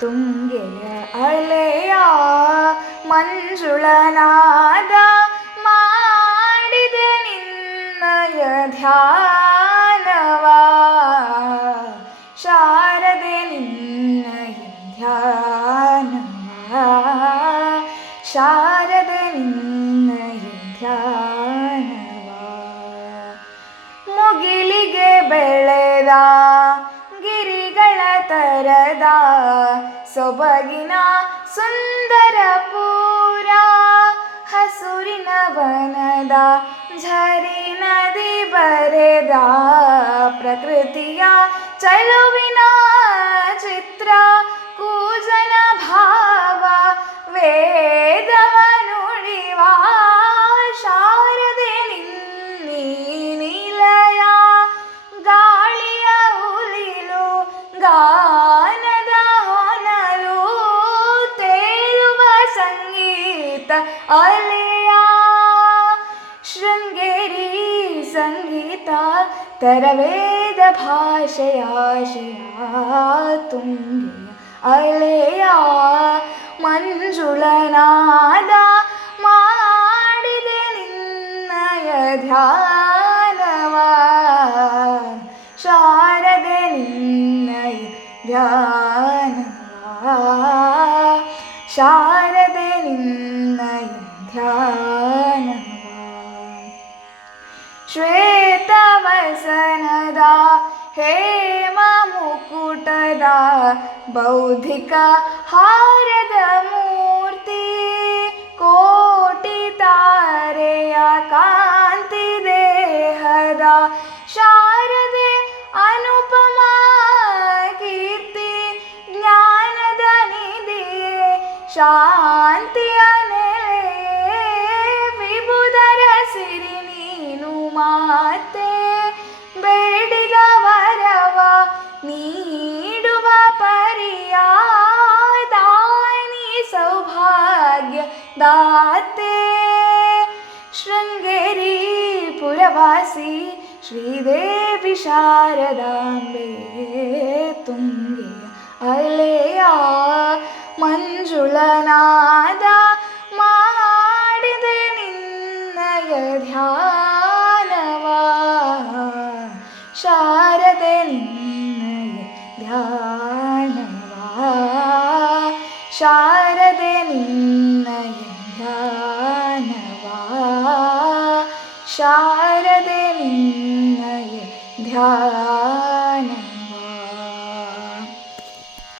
ತುಂಗಿನ ಅಲೆಯ ಮಂಜುಳನಾದ ಮಾಡಿದೆ ನಿನ್ನಯ ಧ್ಯಾನವ ಶಾರದೆ ನಿನ್ನಯ ಧ್ಯಾನವ ಶಾರದೆ ನಿನ್ನಯ ಧ್ಯಾನವ ಮುಗಿಲಿಗೆ ಬೆಳೆದ वरदा सोबगिना सुन्दरपुरा हसुरि न वनदा झरि नदी दे बरेदा चलो चलविना അലയാ ശൃംഗേരി സംഗീത തരവേദ ഭാഷയാശയാ തുംഗയ അലയാ മഞ്ജുളനാദ ಮಾಡಿದೆ ನಿನ್ನಯ ಧ್ಯಾನವ ಶಾರದೆ ನಿನ್ನಯ ಧ್ಯಾನವ ಶಾರದೆ श्वेतवसनदा हेममुकुटदा हे म मुकुटदा बौद्धिक कोटि तारेया शारदे अनुपमा कीर्ति शा ദാത്തേ ശൃംഗേരി പുരവാസി ശ്രീദേവി ശാരദാംബേ തുംഗേ അലയാ ಮಂಜುಳನಾದ ಮಾಡಿದೆ ನಿನ್ನಯ ಧ್ಯಾನವ ಶಾರದೆ ನಿನ್ನಯ ಧ್ಯಾನವ ಶಾರದೆ ನಿನ್ನ शारदे ध्यान